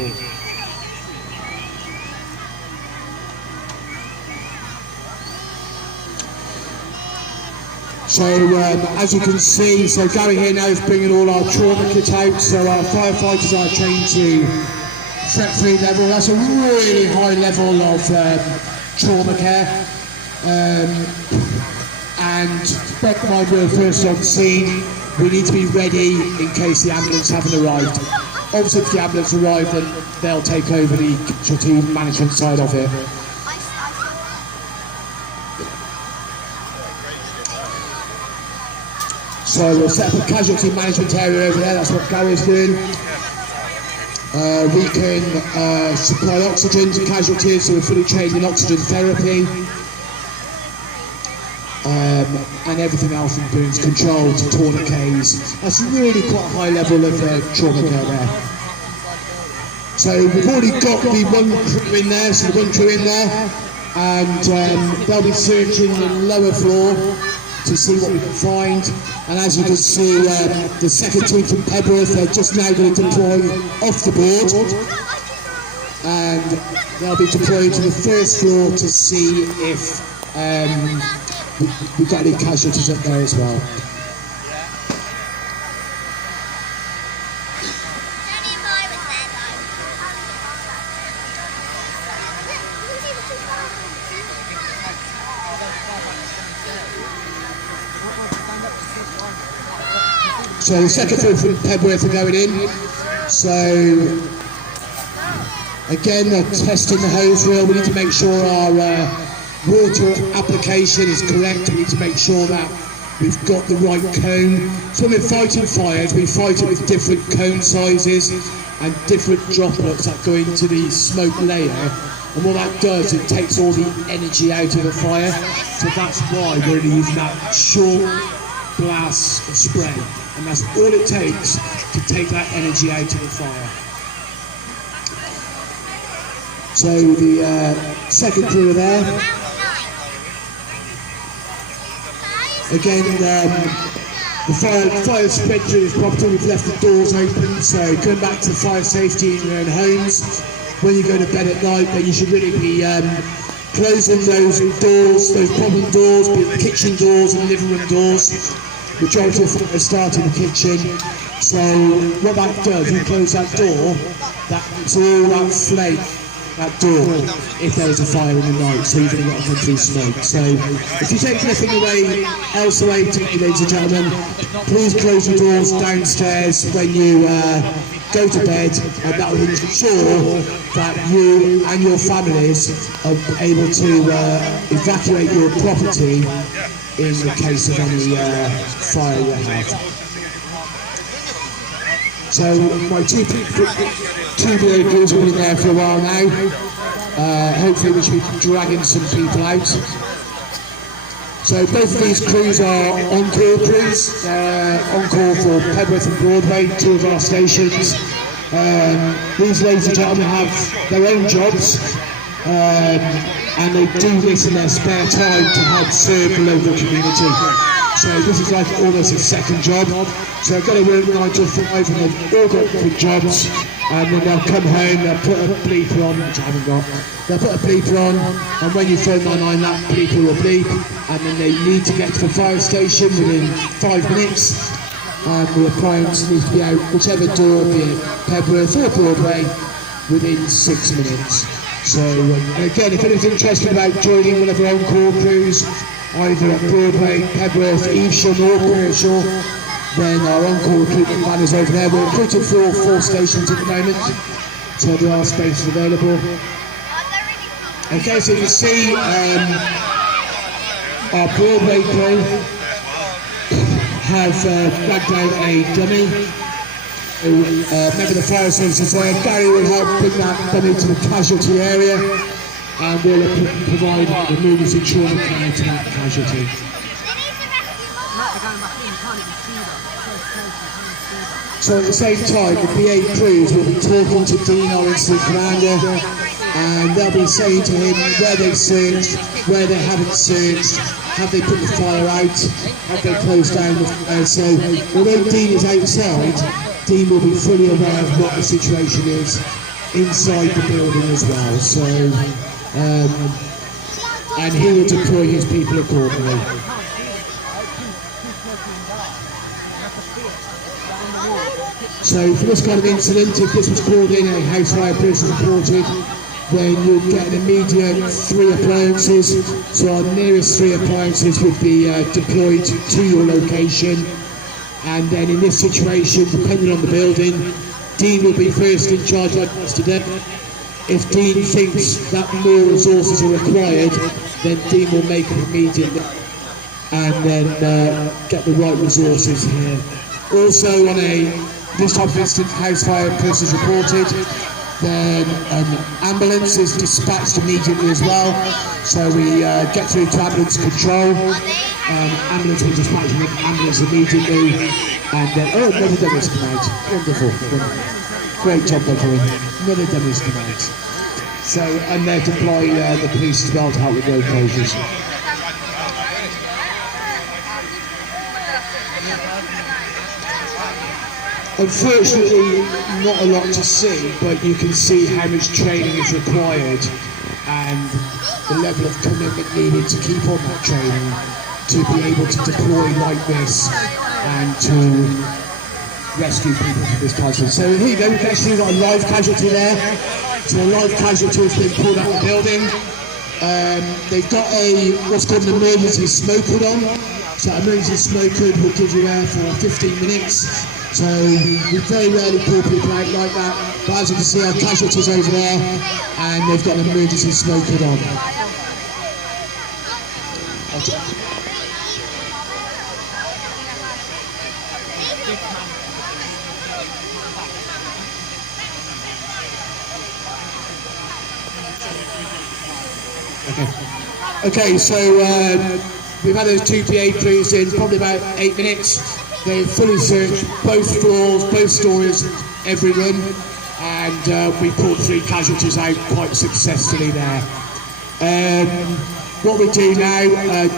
So as you can see, so Gary here now is bringing all our trauma kit out, so our firefighters are trained to threat free level. That's a really high level of trauma care. And bear in mind we're first on scene, we need to be ready in case the ambulance haven't arrived. Obviously if the ambulance arrive, then they'll take over the casualty management side of it. So we'll set up a casualty management area over there, that's what Gary's doing. We can supply oxygen to casualties, so we're fully trained in oxygen therapy. And everything else in burns control to tourniquets. That's really quite a high level of trauma care there. So we've already got the one crew in there, so the one crew in there. and they'll be searching the lower floor to see what we can find. And as you can see, the second team from Pebworth, they're just now going to deploy off the board, and they'll be deploying to the first floor to see if we've got any casualties up there as well. So the second floor from Pebworth are going in. So again, they're testing the hose reel. We need to make sure our water application is correct. We need to make sure that we've got the right cone. So when we're fighting fires, we fight it with different cone sizes and different droplets that go into the smoke layer. And what that does, it takes all the energy out of the fire. So that's why we're only using that short blast of spray. And that's all it takes to take that energy out of the fire. So the second crew are there. Again, the fire spread through this property. We've left the doors open, so going back to fire safety in your own homes. When you go to bed at night, then you should really be closing those doors, those problem doors, be it kitchen doors and living room doors. Majority of fires start in the kitchen, so what that does, you close that door, that's all that flame, that door, if there is a fire in the night, so you've only got to come through smoke. So if you take anything else away today, ladies and gentlemen, please close your doors downstairs when you go to bed, and that will ensure that you and your families are able to evacuate your property in the case of any fire you have. So my two vehicles have been there for a while now. Hopefully we should be dragging some people out. So both of these crews are on-call crews. On-call for Pebworth and Broadway, two of our stations. These ladies and gentlemen have their own jobs. And they do this in their spare time to help serve the local community. So this is like almost a second job. So they've got to work 9 till 5 and they've all got good jobs. And then they'll come home, they'll put a bleeper on, which I haven't got. They'll put a bleeper on, and when you phone 999, that bleeper will bleep. And then they need to get to the fire station within 5 minutes. And the appliance needs to be out whichever door, be it Pebworth or Broadway, within 6 minutes. So, and again, if anyone's interested about joining one of our on-call crews, either at Broadway, Pebworth, Evesham or Commercial, then our on-call recruitment van is over there. We're recruiting for 4 stations at the moment, so there are spaces available. Okay, so you can see our Broadway crew have dragged out a dummy. Member of the fire services there. Gary will help bring that dummy to the casualty area, and we'll provide emergency trauma care to that casualty. So at the same time, the BA crews will be talking to Dean, our incident commander, and they'll be saying to him where they've searched, where they haven't searched, have they put the fire out, have they closed down the fire. So although Dean is outside, Dean will be fully aware of what the situation is inside the building as well. So, and he will deploy his people accordingly. So for this kind of incident, if this was called in, a house fire person reported, then you'd get an immediate 3 appliances. So our nearest 3 appliances would be deployed to your location. And then in this situation, depending on the building, Dean will be first in charge like today. If Dean thinks that more resources are required, then Dean will make it immediately and then get the right resources here. Also on this type of incident, house fire person is reported, then an ambulance is dispatched immediately as well. So we get through to ambulance control. Ambulance will dispatch the ambulance immediately, and then another demon's come out. Wonderful, wonderful. Great job, they're doing. Another demon's come out. So, and they deploy the police as well to help with road closures. Unfortunately, not a lot to see, but you can see how much training is required and the level of commitment needed to keep on that training to be able to deploy like this and to rescue people from this crisis. So here you go, we've actually got a live casualty there. So a live casualty has been pulled out of the building. They've got what's called an emergency smoke hood on. So that emergency smoke hood will give you air for 15 minutes. So we very rarely pull people out like that. But as you can see, our casualties over there, and they've got an emergency smoke hood on. Okay, so we've had those two PA crews in probably about 8 minutes. They've fully searched both floors, both stories, every room, and we pulled 3 casualties out quite successfully there. What we do now,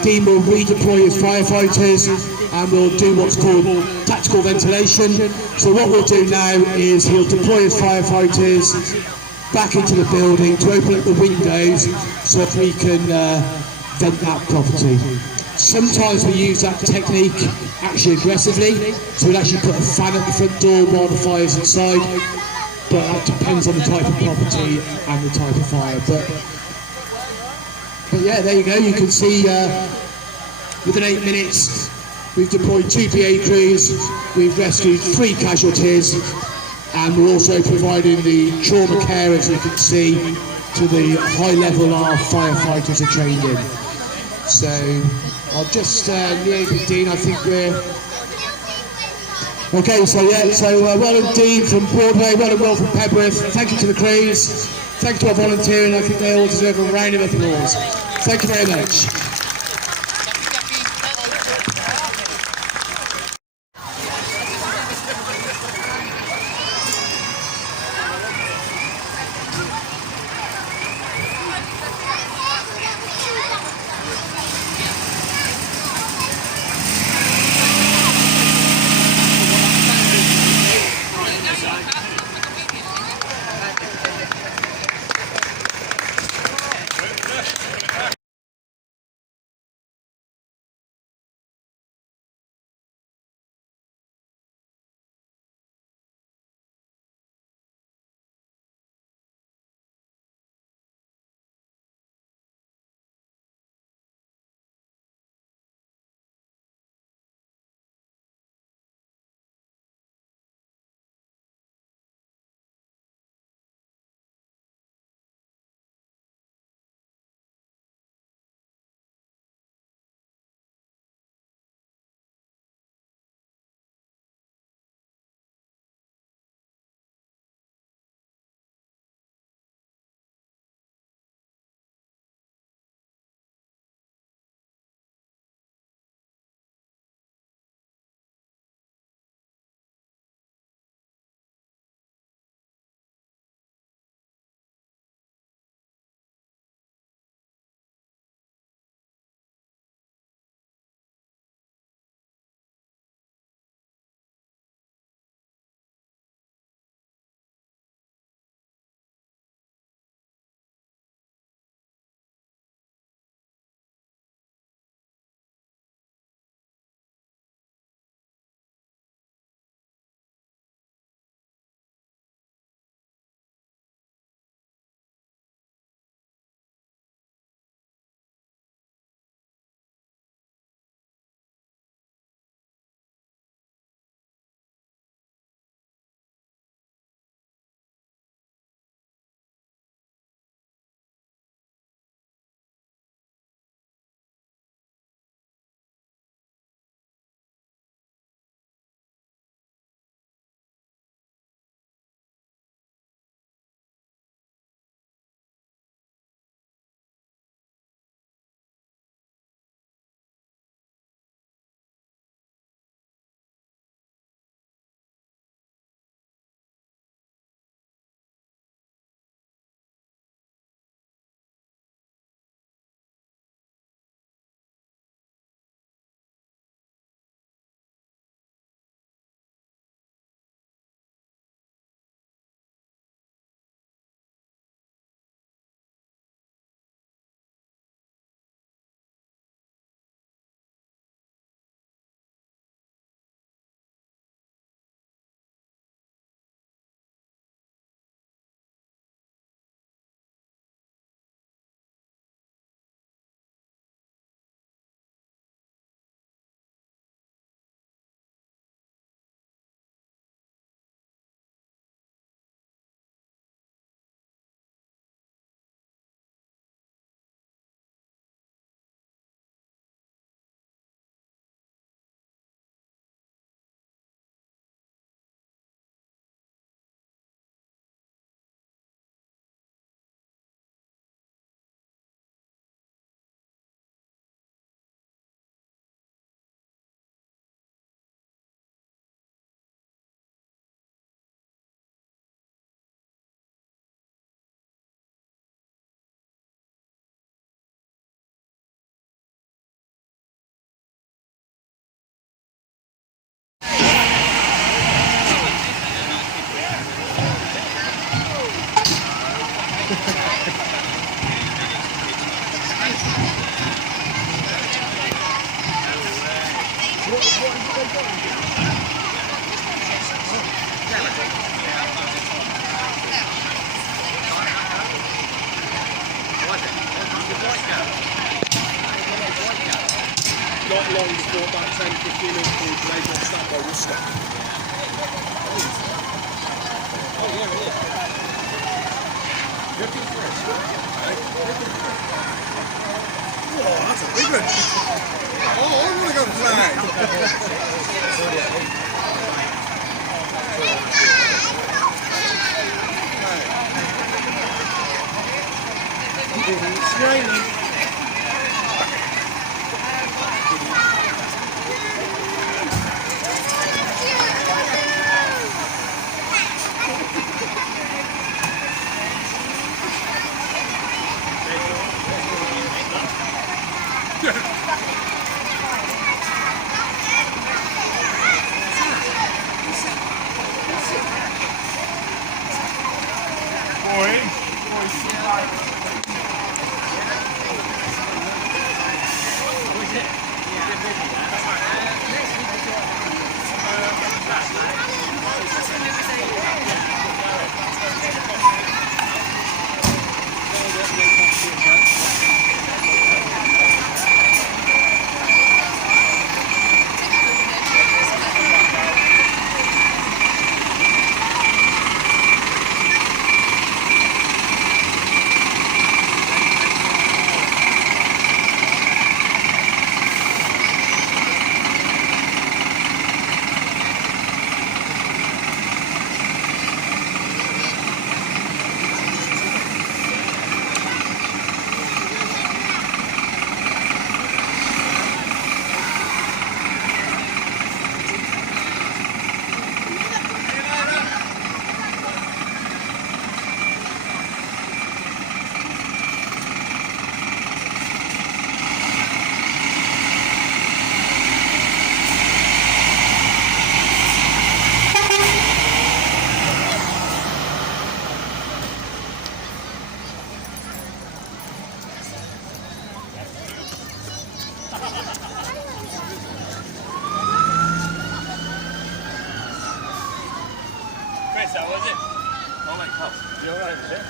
Dean will redeploy his firefighters and we'll do what's called tactical ventilation. So what we'll do now is he'll deploy his firefighters back into the building to open up the windows so that we can vent that property. Sometimes we use that technique actually aggressively, so we'll actually put a fan at the front door while the fire's inside, but that depends on the type of property and the type of fire. But yeah, there you go, you can see within 8 minutes we've deployed 2 PA crews, we've rescued 3 casualties, and we're also providing the trauma care, as you can see, to the high level our firefighters are trained in. So I'll just liaise with Dean. I think we're okay. So yeah, well done Dean from Broadway, well done Will from Pebworth. Thank you to the crews. Thank you to our volunteering. I think they all deserve a round of applause. Thank you very much. feeling called Labour on Stand by Worcester. Oh yeah, it is. Looking for it. Oh, that's a big one. Oh, I want to go flag. It's raining. Chris, how was it? Oh my God. You alright with it?